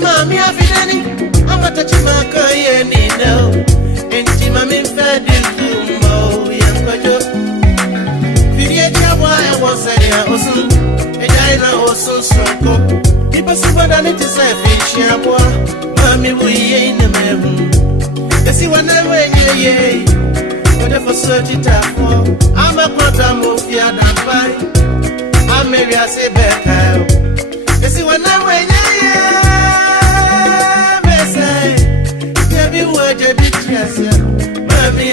Mami afidani, ama tachima koye ni no. Enti mami mfedi kumbo yankojo. Fidye chawa wose ya osun, ejaina osun soko. Kipa sifada niti se fishi abwa, mami buye ine mehu. Desi wanewe ye, kode fosoji tafo. Ama kwata mufia dampai, ameria se beka. Desi wanewe ye. Mami,